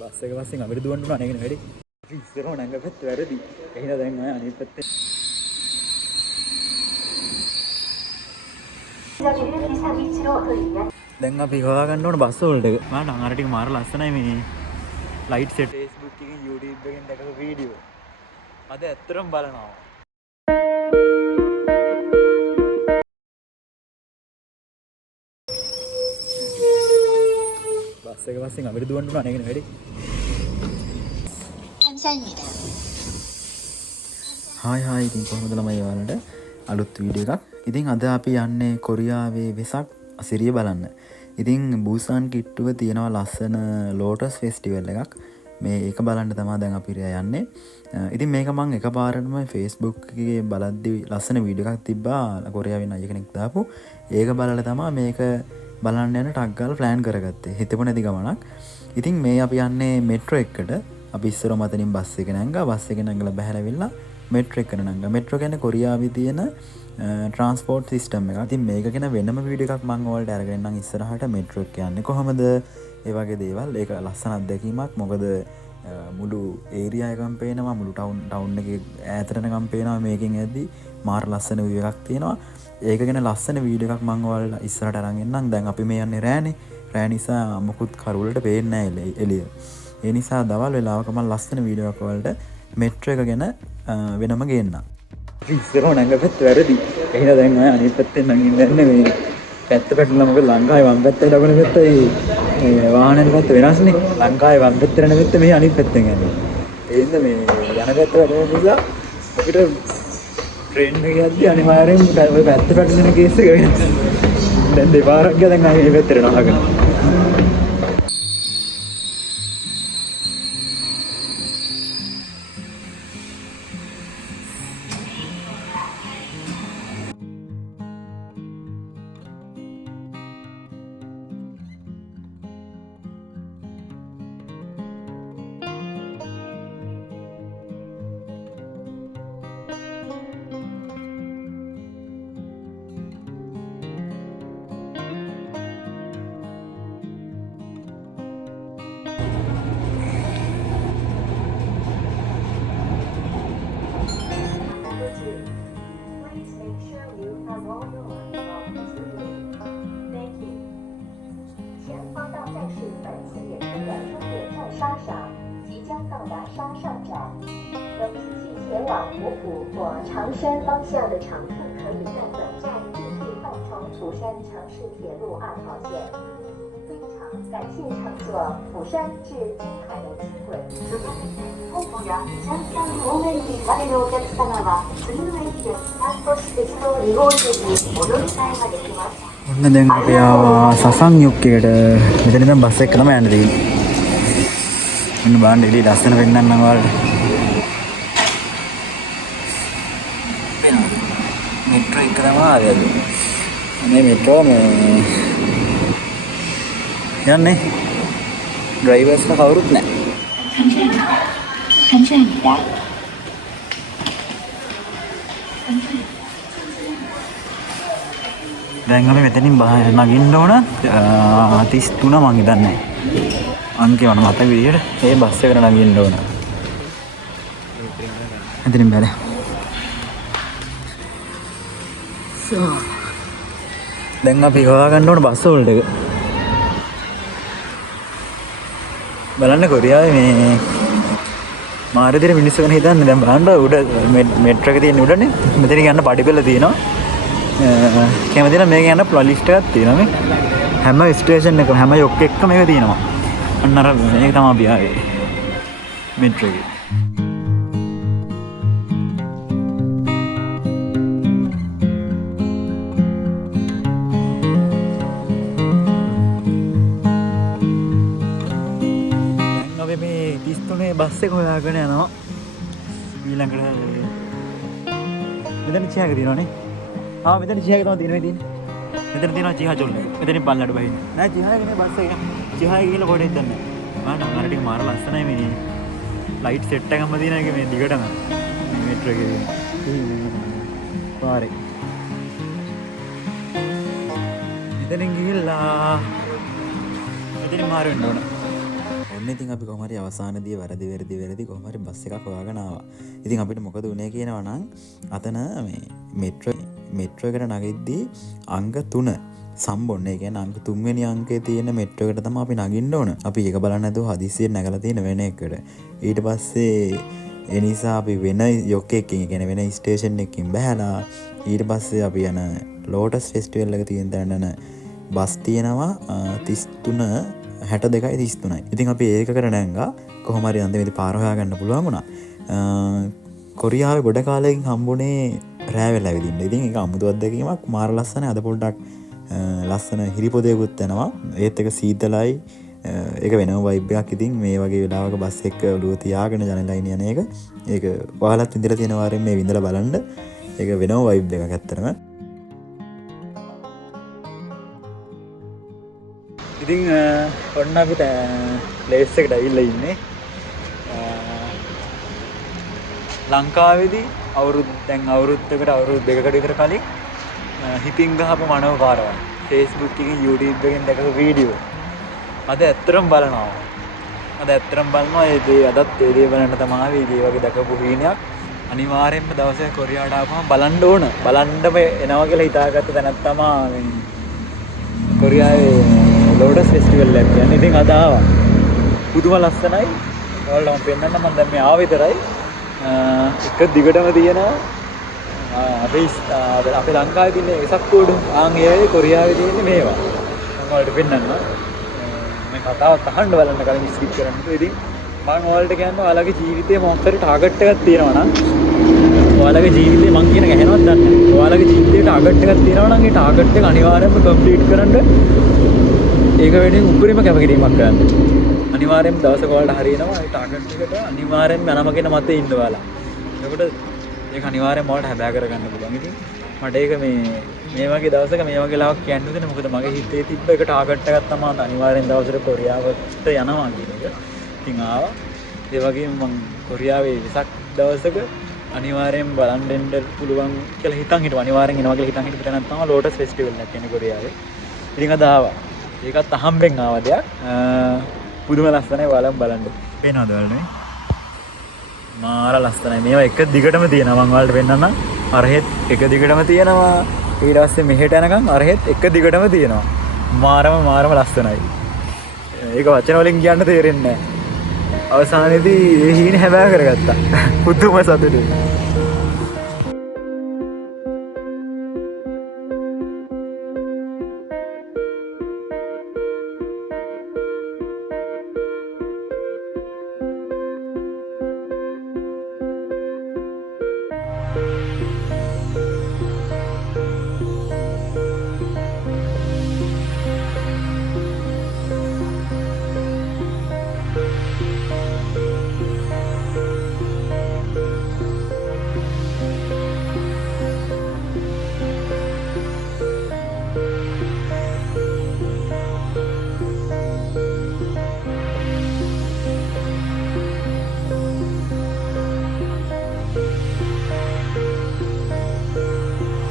Bus එක පස්සෙන් අපිට දුවන්න උනා නේගෙන වැඩි. අපි ඉස්සරහම නැංගපෙත් වැරදි. එහෙනම් දැන් ආය අනිත් පැත්තේ. දැන් අපි හොයාගන්න ඕන බස් වලට. මම අර ටික මාර ලස්සනයි මේ ලයිට් සෙට් Facebook එකකින් YouTube එකකින් දැකපු වීඩියෝ. අද ඇත්තටම බලනවා. බස් එක පස්සෙන් අපිට දුවන්න උනා නේගෙන වැඩි. හායි ඉතින් කොහොමද ළමයි ඔයාලට අලුත් වීඩියෝ එකක්. ඉතින් අද අපි යන්නේ කොරියාවේ වෙසක් අසිරිය බලන්න. ඉතින් බූසාන් කිට්ටුව තියෙනවා ලස්සන ලෝටස් ෆෙස්ටිවල් එකක්. මේ ඒක බලන්න තමයි දැන් අපි යන්නේ. ඉතින් මේක මම එකපාරටම Facebook එකේ බලද්දි ලස්සන වීඩියෝ එකක් තිබ්බා කොරියාවෙන් අය කෙනෙක් දාපු. ඒක බලලා තමයි මේක බලන්න යන ටක් ගාලා ප්ලෑන් කරගත්තේ. හිතපො නැති ගමනක්. ඉතින් මේ අපි යන්නේ මෙට්‍රෝ එකකට. අපි ඉස්සර මතනින් බස් එක නැංගා. බස් එක නැංගලා බහැරවිල්ලා මෙට්‍රෝ එකට නැංගා. මෙට්‍රෝ කියන්නේ කොරියාවේ තියෙන ට්‍රාන්ස්පෝර්ට් සිස්ටම් එක. ඉතින් මේක ගැන වෙනම වීඩියෝ එකක් මම ඔයාලට අරගෙන එන්නම් ඉස්සරහට මෙට්‍රෝ එක කියන්නේ කොහොමද? ඒ වගේ දේවල්. ඒක ලස්සන අත්දැකීමක්. මොකද මුළු ඒරියා එකම පේනවා, මුළු ටවුන් එකේ ඈතට නිකන් පේනවා මේකෙන් ඇද්දි මාර ලස්සන වීඩියෝ එකක් තියෙනවා. ඒක ගැන ලස්සන වීඩියෝ එකක් මම ඔයාලට ඉස්සරහට අරන් එන්නම්. දැන් අපි මේ යන්නේ රෑනේ. රෑ නිසා මොකුත් කරුවලට පේන්නේ නැහැ එළිය. ඒ නිසා දවල් වෙලාවක මම ලස්සන වීඩියෝ එකක් ඔයාලට මෙට්‍රෝ එක ගැන වෙනම ගේන්නම්. ඉස්සරහ නැංගපෙත් වැරදි. එහෙනම් දැන් ආය අනිත් පැත්තෙන් නැගින්න යන්නේ මේ පැත්ත පැටලලා මොකද ලංකාවේ වම් පැත්තයි දකුණු පැත්තයි මේ වාහනේ පැත්ත වෙනස්නේ. ලංකාවේ වම් පැත්තට යන පැත්ත මේ අනිත් පැත්තෙන් යන්නේ. ඒ හින්දා මේ යන පැත්ත වැඩි නිසා අපිට ට්‍රේන් එක යද්දි අනිවාර්යෙන් ඔය පැත්ත පැටලෙන කේස් එක වෙනවා. දැන් දෙපාරක් ගියා දැන් ආයේ මේ පැත්තට නහගෙන. ඔන්න දැන් අපි ආවා සසන් යුක්කේට. මෙතන ඉඳන් බස් එක තමයි යන්න තියෙන්නේ. මෙන්න බලන්න එළිය ලස්සන වෙන්නන්නම් ඔයාලට. මෙට්‍රෝ එක තමයි ආවේ. මේ මෙට්‍රෝ මේ යන්නේ ඩ්‍රයිවර්ස්ලා කවුරුත් නැහැ. දැන් අපි මෙතනින් නගින්න ඕන 33 මං හිතන්නේ. අංකේ වන මත විදියට ඒ බස් එකට නගින්න ඕන. එතනින් බැල. දැන් අපි හොයාගන්න ඕන බස් වලට. බලන්න කොරියාවේ මේ මාර විදියට මිනිස්සු ගැන හිතන්නේ. දැන් බලන්න උඩ මෙට්‍රෝ එක තියෙන උඩනේ. මෙතන යන්න පඩිපෙළ තියෙනවා. කැමති නම් මේක යන්න ප්ලො ලිස්ට් එකක් තියෙනවා මේ. හැම ස්ටේෂන් එකම හැම යොක් එකම මේක තියෙනවා. අන්න අර මේක තමයි අපි ආවේ මෙට්‍රෝ එකේ. දැන් අපි මේ 33 බස් එක හොයාගෙන යනවා. ඊළඟට මෙතන චියාක තියෙනවනේ. මෙතන චිහාක තමයි තියෙන්නේ. මෙතන තියෙනවා චිහා චොල්ල. මෙතනින් පල්ලට බහින්න. නෑ චිහාක නේ බස් එක. චිහාක කියලා කොහෙද දන්නේ. මම අර ටික මාර ලස්සනයි මේ ලයිට් සෙට් එකක්ම තියෙන එක මේ දිගටම. මේ මෙට්‍රෝ එකේ තියෙන. පාරේ. මෙතනින් ගිහිල්ලා මෙතනින් මාර වෙන්න ඕන. ඔන්න ඉතින් අපි කොහොම හරි අවසානයේදී වැරදි කොහොම හරි බස් එකක් හොයාගෙන ආවා. ඉතින් අපිට මොකද වුනේ කියනවා නම් අතන මේ මෙට්‍රෝ එකට නගිද්දී අංක 3 සම්බොන්න. ඒ කියන්නේ අංක 3 වෙනි අංකයේ තියෙන මෙට්‍රෝ එකට තමයි අපි නගින්න ඕන. අපි ඒක බලන්න නැතුව හදිස්සියෙන් නැගලා තියෙන වෙන එකකට. ඊට පස්සේ ඒ නිසා අපි වෙන යොක් එකකින්, කියන්නේ වෙන ස්ටේෂන් එකකින් බහැලා ඊට පස්සේ අපි යන ලෝටස් ෆෙස්ටිවල් එක තියෙන තැනට යන බස් තියෙනවා 33 62යි 33යි. ඉතින් අපි ඒකකට නැංගා කොහොම හරි අන්තිමේදී පාර හොයාගන්න පුළුවන් වුණා. කොරියාවේ ගොඩ කාලෙකින් හම්බුනේ රෑ වෙලා ඇවිදින්න. ඉතින් ඒක අමුතු අත්දැකීමක්. මාර ලස්සනයි. අද පොඩ්ඩක් ලස්සන හිරිපොදයකුත් යනවා. ඒත් එක සීතලයි. ඒක වෙනම වයිබ් එකක්. ඉතින් මේ වගේ වෙලාවක බස් එක ඔළුව තියාගෙන ජනෙලයින් යන එක ඒක ඔයාලත් විඳලා තියෙන වාරෙන් මේ විඳලා බලන්න. ඒක වෙනම වයිබ් එකක් ඇත්තටම. ඉතින් ඔන්න අපිට ප්ලේස් එකට ඇවිල්ලා ඉන්නේ. ලංකාවේදී අවුරුද්දකට අවුරුදු දෙකකට විතර කලින් හිතින් ගහපු මනෝ පාරවල් Facebook එකකින් YouTube එකකින් දැකපු වීඩියෝ අද ඇත්තටම බලනවා. ඒ දේ බලන්න තමයි මේ වගේ දැකපු හීනයක් අනිවාර්යෙන්ම දවසක කොරියාවට ආවම බලන්න ඕන. බලන්නම එනවා කියලා හිතාගත්ත තැනක් තමයි කොරියාවේ ලෝටස් ෆෙස්ටිවල් එක කියන්නේ. ඉතින් අද ආවා. පුදුම ලස්සනයි. ඔයාලට මම පෙන්නන්න මම දැන් මේ ආව විතරයි. එක දිගටම තියෙනවා. අපේ ලංකාවේ තියෙන වෙසක් කෝඩු ඒ කොරියාවේ තියෙන්නේ මේවා. මම ඔයාලට පෙන්නන්න. මේ කතාවත් අහන්න බලන්න කලින් ස්කිප් කරන්න. ඉතින් මම ඔයාලට කියන්නේ ඔයාලගේ ජීවිතේ මොකක් හරි ටාගට් එකක් තියෙනවා නම් ඔයාලගේ ජීවිතේ මං කියන ගැහෙනවත් දන්නේ නැහැ. ඔයාලගේ ජීවිතේ ටාගට් එකක් තියෙනවා නම් ඒ ටාගට් එක අනිවාර්යයෙන්ම කම්ප්ලීට් කරන්න ඒක වෙනින් උපරිම කැපකිරීමක් කරන්න. අනිවාර්යයෙන්ම දවසක ඔයාලට හරියනවා ඒ ටාගට් එකට අනිවාර්යයෙන්ම යනමගෙන මතේ ඉන්න ඔයාලා. එතකොට ඒක අනිවාර්යයෙන්ම ඔයාලට හැබෑ කරගන්න පුළුවන්. ඉතින් මට ඒක මේ වගේ දවසක මේ වගේ ලාවක් කියන්න උදේ මොකද මගේ හිතේ තිබ්බ එක ටාගට් එකක් තමයි අනිවාර්යෙන් දවසට කොරියාවට යනවා කියන එක. ඉතින් ආවා. ඒ වගේම මම කොරියාවේ වෙසක් දවසක අනිවාර්යෙන් බලන් දෙන්න පුළුවන් කියලා හිතන් හිටුවා. අනිවාර්යෙන් එනවා කියලා හිතන් හිටපු තැනක් තමයි ලෝටස් ෆෙස්ටිවල් එක කියන්නේ කොරියාවේ. ඉතින් අද ආවා. ඒකත් අහම්බෙන් ආව දෙයක්. පුදුම ලස්සනයි ඔයාලම බලන්න. පේනවද ඔයාලට? මාර ලස්සනයි. මේවා එක දිගටම තියෙනවා. මම ඔයාලට පෙන්නන්නම්. අරහෙත් එක දිගටම තියෙනවා. ඊට පස්සේ මෙහෙට යනකම් අරහෙත් එක දිගටම තියෙනවා. මාරම ලස්සනයි. ඒක වචන වලින් කියන්න තේරෙන්නේ නැහැ. අවසානයේදී ඒ හීන හැබෑ කරගත්තා. පුදුම සතුටුයි.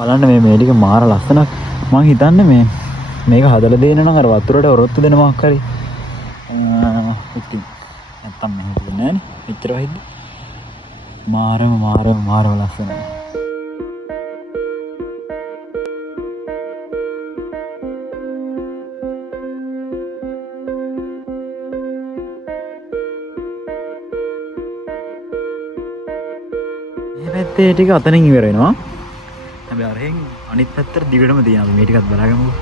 බලන්න මේ ටික මාර ලස්සනක්. මං හිතන්නේ මේක හදලා දෙන්න නම් අර වතුරට ඔරොත්තු දෙන මොකක් හරි. ඉතින් නැත්තම් මෙහෙම නෑනේ. මෙච්චර වහිද්ද. මාරම ලස්සනයි. මේ පැත්තේ ටික අතනින් ඉවර වෙනවා. හැබැයි අරහෙන් අනිත් පැත්තට දිගටම තියෙනවා. මේ ටිකත් බලාගමුකෝ.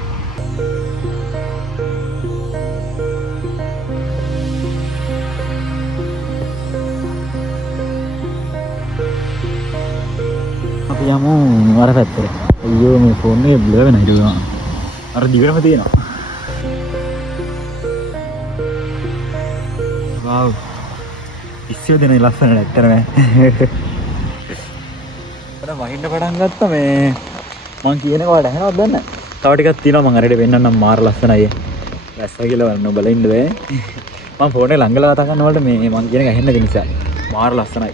අපි යමු අර පැත්තට. අයියෝ මේ ෆෝන් එක බ්ලර් වෙනවා හිටුවා. අර දිගටම තියෙනවා. වව්. ඉස්සෙල් දෙන ලස්සන නැත්තරම. වහින්න පටන් ගත්තා මේ මං කියන එක වලට ඇහෙනවද දන්නේ නැහැ. තව ටිකක් තියෙනවා මං අරහෙට වෙන්නන්නම් මාර ලස්සනයි. වැස්ස කියලා වරන ඔබලා ඉන්න බෑ. මං ෆෝන් එක ළඟලා කතා කරනකොට මේ මං කියන එක ඇහෙන්න නිසා මාර ලස්සනයි.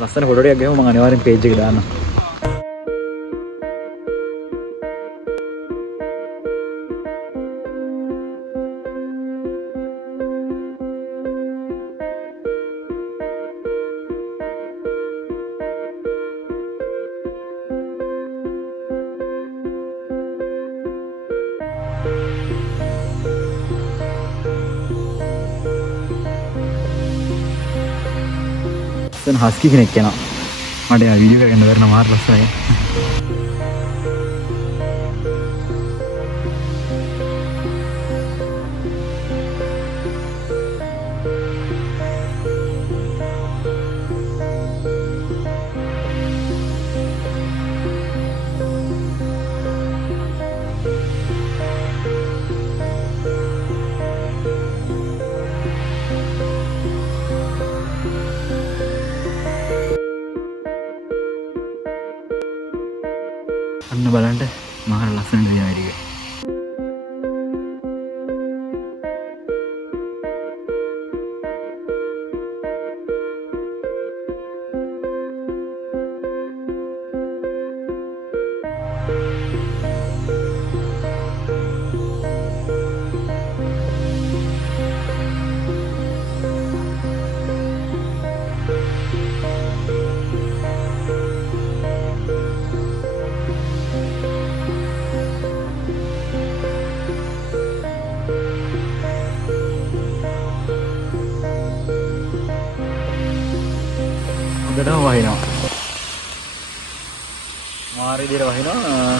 ලස්සන ෆොටෝ ටිකක් ගහමු මං අනිවාර්යෙන් පේජ් එකේ දාන්නම්. ලස්සන හස්කි කෙනෙක් කෙනා මට වීඩියෝ කරගන්න බැරි මාර ලස්සනයි. අන්න බලන්න මාර ලස්සන දිනවා ටික. හොඳටම වහිනවා. මාර විදියට වහිනවා.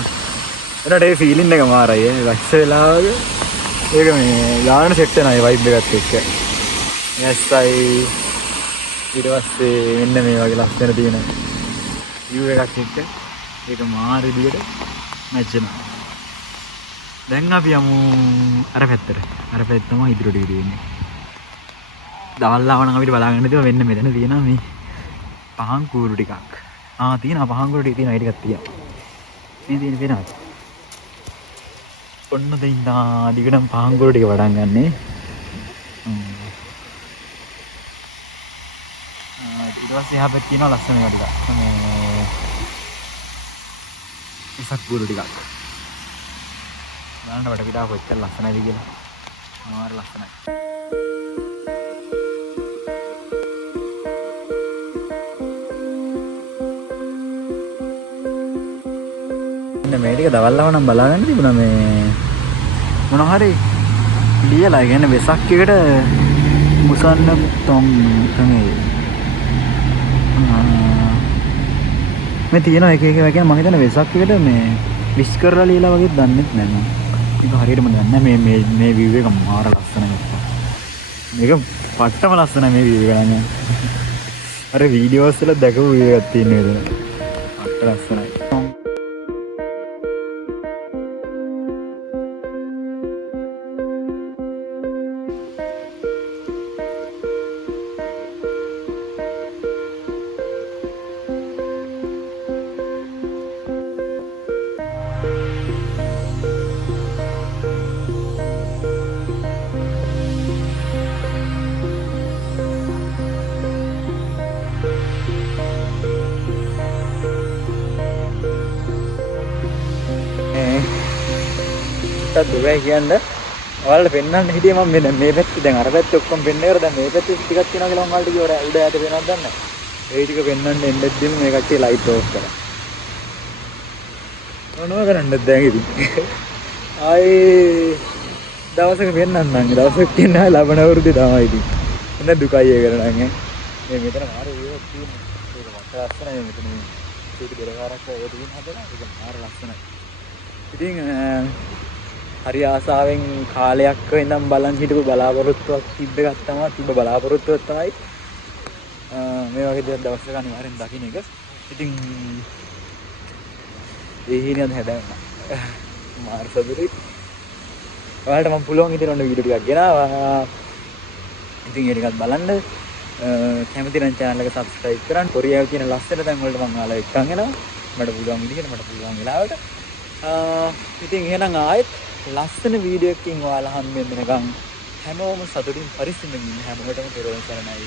එතනට ඒ ෆීලින් එක මාරයි. ඒ වැස්ස වෙලාවක ඒක මේ යාන සෙට් වෙනවා ඒ වයිබ් එකත් එක්ක. ඇස්සයි ඊට පස්සේ මෙන්න මේ වගේ ලස්සන තියෙන view එකක් එක්ක ඒක මාර විදියට මැච් වෙනවා. දැන් අපි යමු අර පැත්තට. අර පැත්ත තමයි ඉදිරියට ගිහින්නේ. දාල්ලාව නම් අපිට බලාගන්න තියෙනවා මෙන්න මෙතන තියෙනවා මේ පහන් කූරු ටිකක්. තියෙනවා පහන් කූරු ටික තියෙනවා ඒ ටිකක් තියෙනවා. මේ තියෙන වෙනවද? ඔන්න දෙන්න දිගටම පහන් කූරු ටික වඩන් ගන්නෙ. ඊට පස්සේ එහා පැත්තේ තියෙනවා ලස්සන ඒවා ටිකක්. මේ ඉසක් කූරු ටිකක්. බලන්න වට පිටාව කොච්චර ලස්සනයිද කියලා. මාර ලස්සනයි. මේ ටික දවල්ලාව නම් බලාගන්න තිබුණා මේ මොනවා හරි ලියලා. ඒ කියන්නේ වෙසක් එකට මුසන්න තොම් තමයි මේ තියෙන එක එක වගේ මම හිතන්නේ වෙසක් එකට මේ විශ් කරලා ලියලා වගේ දන්නෙත් නෑ මම. ඒක හරියටම දන්නේ නෑ. මේ view එක මාර ලස්සනයි අප්පා. මේක පට්ටම ලස්සනයි මේ view එක නං. අර වීඩියෝස් වල දැකපු view එකක් තියෙන නේද? පට්ට ලස්සනයි. දුරයි කියන්නේ ඔයාලට පෙන්වන්න හිටියේ මම මෙන්න මේ පැත්තේ දැන් අර පැත්තේ ඔක්කොම පෙන්වන්න ඉවර. දැන් මේ පැත්තේ ටිකක් තියෙනවා කියලා මම ඔයාලට කිව්වා. උඩ යට පේනවද දන්නේ නැහැ. ඒ ටික පෙන්වන්න එන්නෙද්දිම මේ කට්ටිය ලයිට් ඕෆ් කරා. මොනව කරන්නද දැන් ඉතින්. ආයේ දවසක පෙන්වන්නම්. දවසක කියනවා ලබන අවුරුද්දේ තමයි ඉතින්. එන්න දුකයි ඒ කරනන් ඈ. මේ මෙතන මාර වේවක් තියෙනවා. ඒක මට ලස්සනයි මෙතන. ඒක දෙරකාරක් ඒක තියෙන හදලා ඒක මාර ලස්සනයි. ඉතින් හරි ආසාවෙන් කාලයක් ඉඳන් බලන් හිටපු බලාපොරොත්තුවක් තිබ්බ එකක් තමයි තිබ්බ බලාපොරොත්තුවක් තමයි මේ වගේ දේවල් දවසක අනිවාර්යෙන් දකින්න එක. ඉතින් ඒ හිණියද හැදෙන්නා මාර සතුටුයි. ඔයාලට මම පුළුවන් ඉතින් ඔන්න වීඩියෝ ටිකක් ගෙනාවා. ඉතින් ඒ ටිකත් බලන්න කැමති නම් channel එක subscribe කරන්න. කොරියාවේ තියෙන ලස්සන තැන් වලට මම ආලා එක්කන් එනවා. මට පුළුවන් විදිහට මට පුළුවන් වෙලාවට. ඉතින් එහෙනම් ආයෙත් ලස්සන වීඩියෝ එකකින් ඔයාලා හම්බ වෙන්න වෙනකන් හැමෝම සතුටින් පරිස්සමෙන් ඉන්න හැමෝටම පෙරවන් සරණයි.